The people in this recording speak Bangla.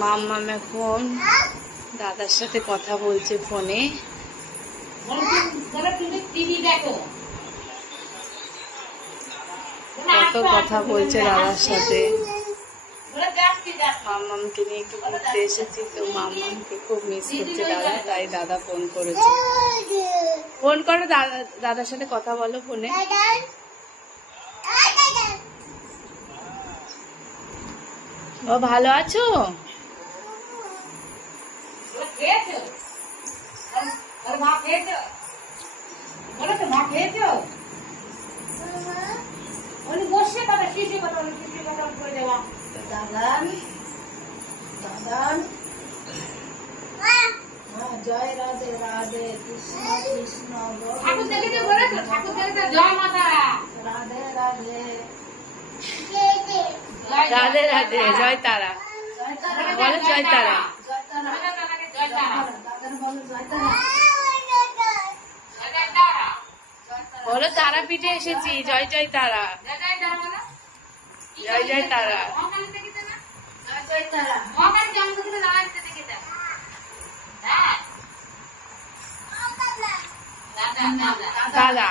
মাম্মাম এখন দাদার সাথে কথা বলছে ফোনে। কত কথা বলছে দাদার সাথে। মাম্মামকে নিয়ে একটু ঘুরতে এসেছি তো মাম্মামকে খুব মিস করছে দাদা, তাই দাদা ফোন করেছে। ফোন করো, দাদা, দাদার সাথে কথা বলো ফোনে ও ভালো আছো? বসে কথা শিশি কথা বলে কথা করে দেওয়া দাদান দাদান জয় রাধে রাধে কৃষ্ণ কৃষ্ণ ঠাকুর দেখেছে বলেছ ঠাকুর দেখেছে জয় মাতা রাধে রাধে রাধে রাধে জয় তারা বলো জয় তারা বলো তারাপীঠে এসেছি। জয় জয় তারা। জয় জয় তারা। দাদা।